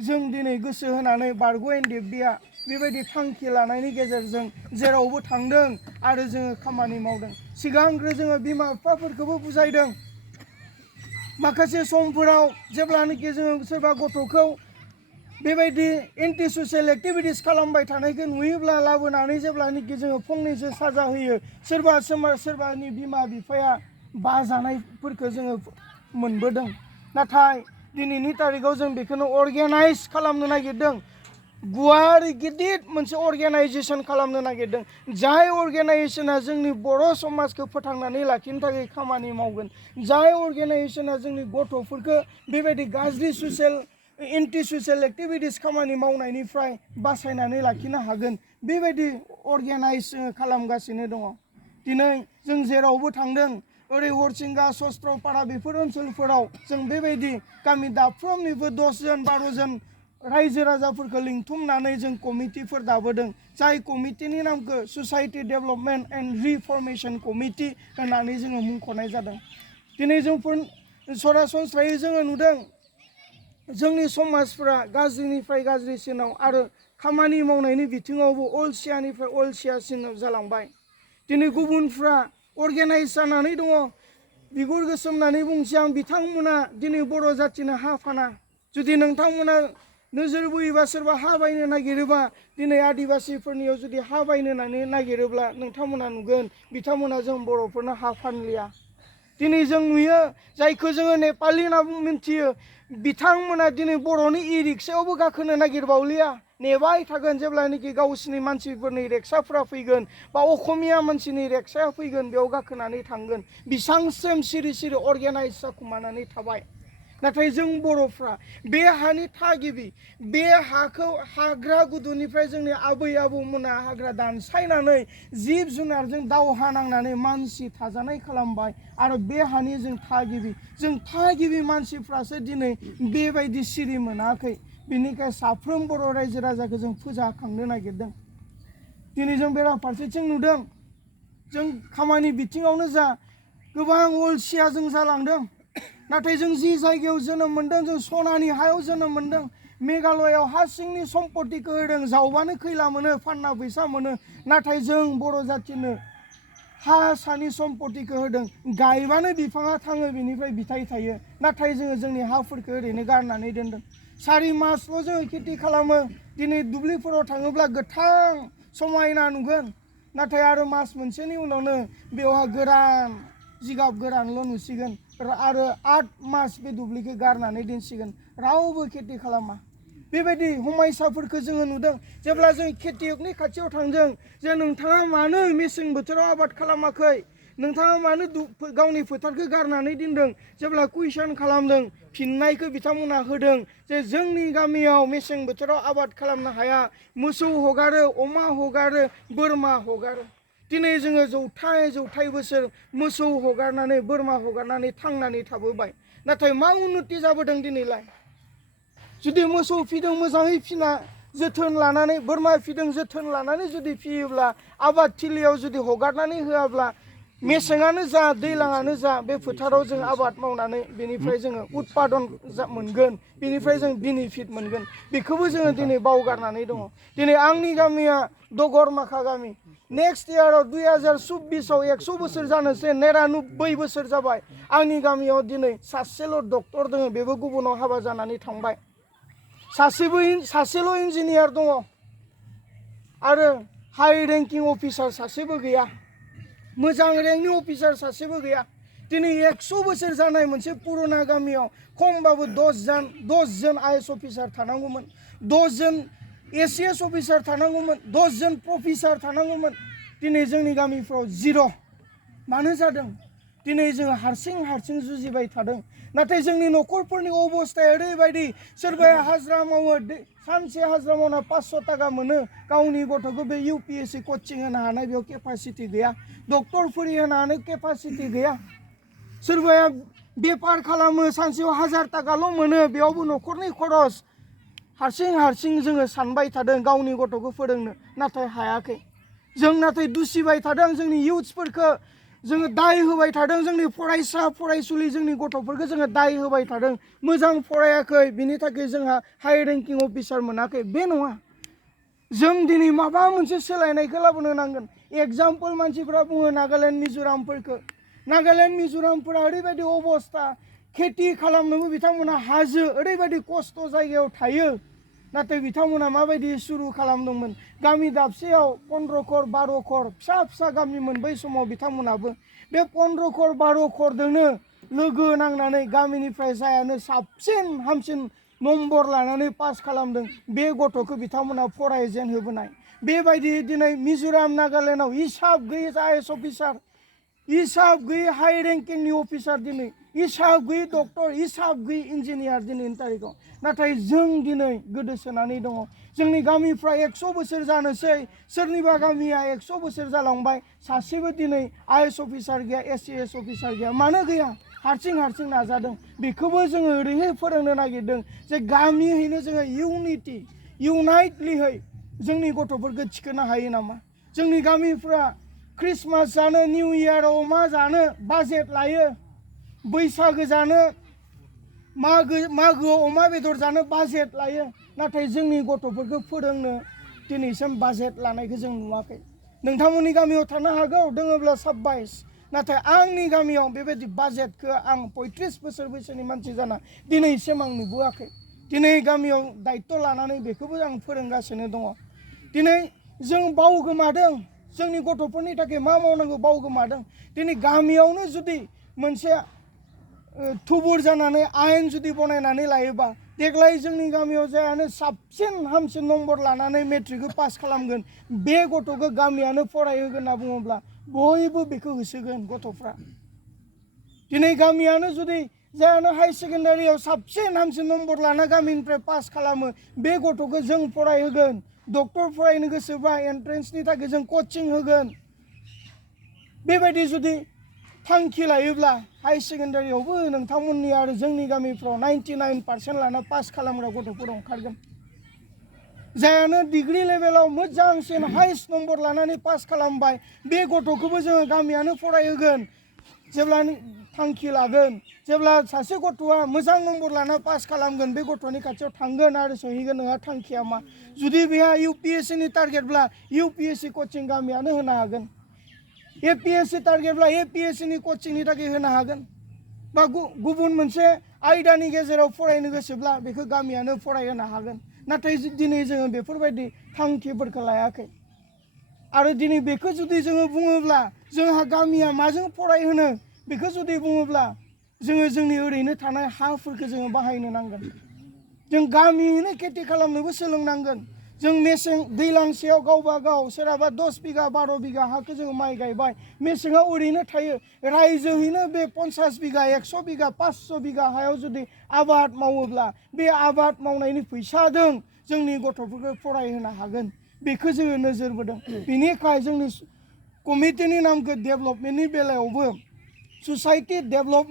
जों दिनै गोसो होनानै बारग' NDFBआ बेबायदि थांखि लानायनि गेजेरजों जेरावबो थांदों आरो जोङो खामानि मावदों। सिगांग्रो जोङो बिमा बिफाफोरखौबो बुजायदों। माखासे समफोराव जेब्लानोखि जोङो सोरबा गथ'खौ बेबायदि एन्टि ससियेल एक्टिभिटिस खालामबाय थानायखौ नुयोब्ला लाबोनानै जेब्लानोखि जोङो फंनैसो साजा होयो, सोरबानि बिमा बिफाया बाजानायफोरखौ जोङो मोनबोदों। नाथाय दिनैनि तारिखाव जों बेखौनो अर्गेनाइज खालामनो नागिरदों। गुवारै गिदिर मोनसे अर्गेनाइजेसन खालामनो नागिरदों। जाय अर्गेनाइजेसना जोंनि बर' समाजखौ फोथांनानै लाखिनो थाखाय खामानि मावगोन। जाय अर्गेनाइजेसना जोंनि गथ'फोरखौ बेबायदि गाज्रि एन्टि ससियेल एक्टिभिटिस खामानि मावनायनिफ्राय बासायनानै लाखिनो हागोन। बेबायदि अर्गेनाइज जोङो खालामगासिनो दङ। दिनै जों जेरावबो थांदों, ओरै हरसिंगा सस्त्रपारा बेफोर ओनसोलफोराव जों बेबायदि गामि दाफ्रोमनिबो 10 जन 12 जन रायजो राजाफोरखौ लिंथुमनानै जों कमिटिफोर दाबोदों। जाय कमिटिनि नामखौ society development and reformation committee होननानै जोङो मुंख'नाय जादों। दिनै जों सरासनस्रायै जोङो नुदों जोंनि समाजफ्रा गाज्रिनिफ्राय गाज्रिसिनाव आरो खामानि मावनायनि बिथिङावबो अलसियानिफ्राय अलसियासिनाव जालांबाय। दिनै गुबुनफ्रा अर्गेनाइज जानानै दङ। बिगुर गोसोमनानै बुंसै आं, बिथांमोना दिनै बर' जाथिनो हा फाना। जुदि नोंथांमोना नोजोर बोयोबा सोरबा हा बायनो नागिरोबा, दिनै आदिबासिफोरनियाव जुदि हा बायनो नागिरोब्ला नोंथांमोना नुगोन बिथांमोना जों बर'फोरनो हा फानलिया। दिनै जों नुयो जायखौ जोङो नेपालि होनना मिन्थियो, बिथांमोना दिनै बर'नि इ रिक्सायावबो गाखोनो नागिरबावलिया। नेबाय थागोन जेब्लानोखि गावसिनि मानसिफोरनि रिक्साफ्रा फैगोन बा असमिया मानसिनि रिक्साया फैगोन, बेयाव गाखोनानै थांगोन। बेसांसिम सिरि सिरि अर्गेनाइज जाखुमानानै थाबाय। नाथाय जों बर'फ्रा बे हानि थागिबि, बे हाखौ हाग्रा गुदुनिफ्राय जोंनि आबै आबौमोना हाग्रा दानस्रायनानै जिब जुनारजों दावहा नांनानै मानसि थाजानाय खालामबाय आरो बे हानि जों थागिबि मानसिफ्रासो दिनै बेबायदि सिरि मोनाखै। बेनिखाय साफ्रोम बर' रायजो राजाखौ जों फोजाखांनो नागिरदों। दिनै जों बेराफारसेथिं नुदों, जों खामानि बिथिङावनो जा गोबां अलसिया जों जालांदों। नाथाय जों जि जायगायाव जोनोम मोन्दों, जों सनानि हायाव जोनोम मोन्दों। मेघालयआव हा सिंनि सम्पतिखौ होदों, जावबानो खैला मोनो, फानना फैसा मोनो। नाथाय जों बर' जाथिनो हा सानि सम्पतिखौ होदों, गायबानो बिफाङा थाङो, बिनिफ्राय फिथाइ थायो। नाथाय जोङो जोंनि हाफोरखौ ओरैनो गारनानै दोनदों। 4 मासल' जोङो खेथि खालामो। दिनै दुब्लिफोराव थाङोब्ला गोथां समायना नुगोन, नाथाय आरो मास मोनसेनि उनावनो बेवहाय गोरान जिगाब गोरानल' नुसिगोन आरो 8 मास बे दुब्लिखौ गारनानै दोनसिगोन। रावबो खेथि खालामा। बेबायदि हमायसाफोरखौ जोङो नुदों। जेब्ला जों खेथियगनि खाथियाव थांदों, जे नोंथाङा मानो मेसें बोथोराव आबाद खालामाखै, नोंथाङा मानो गावनि फोथारखौ गारनानै दोनदों, जेब्ला कुइसन खालामदों, फिननायखौ बिथांमोना होदों जे जोंनि गामियाव मेसें बोथोराव आबाद खालामनो हाया। मोसौ हगारो, अमा हगारो, बोरमा हगारो। दिनै जोङो जौथाइ बोसोर मोसौ हगारनानै, बोरमा हगारनानै थांनानै थाबोबाय। नाथाय मा उन्नति जाबोदों दिनैलाय? जुदि मोसौ फिदों मोजाङै फिना जोथोन लानानै, बोरमा फिदों जोथोन लानानै जुदि फियोब्ला, आबाद थिलियाव जुदि हगारनानै होआब्ला, मेसेङानो जा दैज्लाङानो जा बे फोथाराव जों आबाद मावनानै बेनिफ्राय जोङो उत्पादन मोनगोन, बेनिफ्राय जों बेनिफिट मोनगोन। बेखौबो जोङो दिनै बावगारनानै दङ। दिनै आंनि गामिया दगरमाखा गामि। नेक्स्ट इयाराव 2024आव 100 बोसोर जानोसै, 99 बोसोर जाबाय। आंनि गामियाव दिनै सासेल' डक्टर दङ, बेबो गुबुनाव हाबा जानानै थांबाय। सासेल' इन्जिनियार दङ आरो हाइ रेंकिं अफिसार सासेबो गैया। मोजां रेंकनि अफिसार सासेबो गैया। दिनै 100 बोसोर जानाय मोनसे पुरुना गामियाव खमबाबो 10 जन आइएस अफिसार थानांगौमोन, 10 जन एसिएस अफिसार थानांगौमोन, 10 जन प्रफेसार थानांगौमोन। दिनै जोंनि गामिफ्राव 0। मानो जादों? दिनै जोङो हारसिं जुजिबाय थादों। नाथाय जोंनि न'खरफोरनि अबस्थाया ओरैबायदि, सोरबाया हाजिरा मावो, सानसे हाजिरा मावना 500 थाखा मोनो, गावनि गथ'खौ बे UPSC कचिं होनो हानाय बेयाव केपासिटि गैया। डक्टर फोरोंनो हानाय केपासिटि गैया। सोरबाया बेफार खालामो, सानसेयाव 1000 थाखाल' मोनो, बेयावबो न'खरनि खरस। हारसिं जोङो सानबाय थादों गावनि गथ'खौ फोरोंनो, नाथाय हायाखै। जों नाथाय दुसिबाय थादों जोंनि इउथ्सफोरखौ। जोङो दाय होबाय थादों जोंनि फरायसा फरायसुलि जोंनि गथ'फोरखौ जोङो दाय होबाय थादों मोजां फरायाखै बिनि थाखाय जोंहा हाई रेंकिं अफिसार मोनाखै बे नङा जों दिनै माबा मोनसे सोलायनायखौ लाबोनो नांगोन एग्जाम्पल मानसिफ्रा बुङो नागालेण्ड मिज'रामफोरखौ नागालेण्ड मिज'रामफोरा ओरैबायदि अबस्था खेथि खालामनोबो बिथांमोना हाजो ओरैबायदि खस्थ' जायगायाव थायो नाथाय बिथांमोना माबायदि सुरु खालामदोंमोन गामि दाबसेयाव 15 घर 12 घर फिसा फिसा गामिमोन बै समाव बिथांमोनाबो बे 15 घर 12 घरजोंनो लोगो नांनानै गामिनिफ्राय जायानो साबसिन हामसिन नम्बर लानानै पास खालामदों बे गथ'खौ बिथांमोना फरायजेनहोबोनाय बेबायदि दिनै मिज'राम नागालेण्डआव हिसाब गैयै आइएएस अफिसार हिसाब गैयै हाई रेंकिंनि अफिसार दिनै हिसाब गैयै डक्टर हिसाब गैयै इन्जिनियार दिनैनि तारिखाव नाथाय जों दिनै गोदोसोनानै दङ जोंनि गामिफ्रा 100 बोसोर जानोसै सोरनिबा गामिया 100 बोसोर जालांबाय सासेबो दिनै आइएएस अफिसार गैया एसएएस अफिसार गैया मानो गैया हारसिं नाजादों बेखौबो जोङो ओरैहाय फोरोंनो नागिरदों जे गामियैनो जोङो इउनाइटलिहै जोंनि गथ'फोरखौ थिखोनो हायो नामा जोंनि गामिफ्रा क्रिसमास जानो निउ इयाराव मा जानो बाजेट लायो बैसागो जानो मागोआव अमा बेदर जानो बाजेट लायो नाथाय जोंनि गथ'फोरखौ फोरोंनो दिनैसिम बाजेट लानायखौ जों नुवाखै नोंथांमोननि गामियाव थानो हागौ दङब्ला 27 नाथाय आंनि गामियाव बेबायदि बाजेटखौ आं 35 बोसोर बैसोनि मानसि जाना दिनैसिम आं नुबोआखै दिनै गामियाव दायित्व लानानै बेखौबो आं फोरोंगासिनो दङ दिनै जों बावगोमादों जोंनि गथ'फोरनि थाखाय मा मावनांगौ बावगोमादों दिनै गामियावनो जुदि मोनसे थुबुर जानानै आयेन जुदि बनायनानै लायोबा देग्लाय जोंनि गामियाव जायानो साबसिन हामसिन नम्बर लानानै मेट्रिकखौ पास खालामगोन बे गथ'खौ गामियानो फरायहोगोन होनना बुङोब्ला बयबो बेखौ होसोगोन गथ'फ्रा दिनै गामियानो जुदि जायानो हाई सेकेन्डारियाव साबसिन हामसिन नम्बर लाना गामिनिफ्राय पास खालामो बे गथ'खौ जों फरायहोगोन डक्टर फरायनो गोसोबा एन्ट्रेन्सनि थाखाय जों कचिं होगोन बेबायदि जुदि थांखि लायोब्ला हाई सेकेन्डारियावबो नोंथांमोननि आरो जोंनि गामिफ्राव 99% लाना पास खालामग्रा गथ'फोर ओंखारगोन जायानो डिग्री लेभेलाव मोजांसिन हाइस्ट नम्बर लानानै पास खालामबाय बे गथ'खौबो जोङो गामियानो फरायहोगोन जेब्ला थांखि लागोन जेब्ला सासे गथ'आ मोजां नम्बर लाना पास खालामगोन बे गथ'नि खाथियाव थांगोन आरो सोंहैगोन नोंहा थांखिया मा जुदि बेहा यूपीएससीनि टारगेटब्ला यूपीएससी कचिं गामियानो होनो हागोन एपीएससी टारगेटब्ला एपीएससीनि कचिंनि थाखाय होनो हागोन बा गुबुन मोनसे आयदानि गेजेराव फरायनो गोसोब्ला बेखौ गामियानो फरायहोनो हागोन नाथाय दिनै जोङो बेफोरबायदि थांखिफोरखौ लायाखै आरो दिनै बेखौ जुदि जोङो बुङोब्ला जोंहा गामिया माजों फरायहोनो बेखौ जुदि बुङोब्ला जोङो जोंनि ओरैनो थानाय हाफोरखौ जोङो बाहायनो नांगोन जों गामियैनो खेथि खालामनोबो सोलोंनांगोन जों मेसें दैलांसेयाव गावबा गाव सोरहाबा 10 बिगा 12 बिगा हाखौ जोङो माइ गायबाय मेसेङाव ओरैनो थायो रायजोहैनो बे 50 बिगा 100 बिगा 500 बिगा हायाव जुदि आबाद मावोब्ला बे आबाद मावनायनि फैसाजों जोंनि गथ'फोरखौ फरायहोनो हागोन बेखौ जोङो नोजोर बोदों बेनिखाय जोंनि कमिटिनि नामखौ डेभेलपमेन्टनि बेलायावबो ससाइटि डेभेलपमेन्ट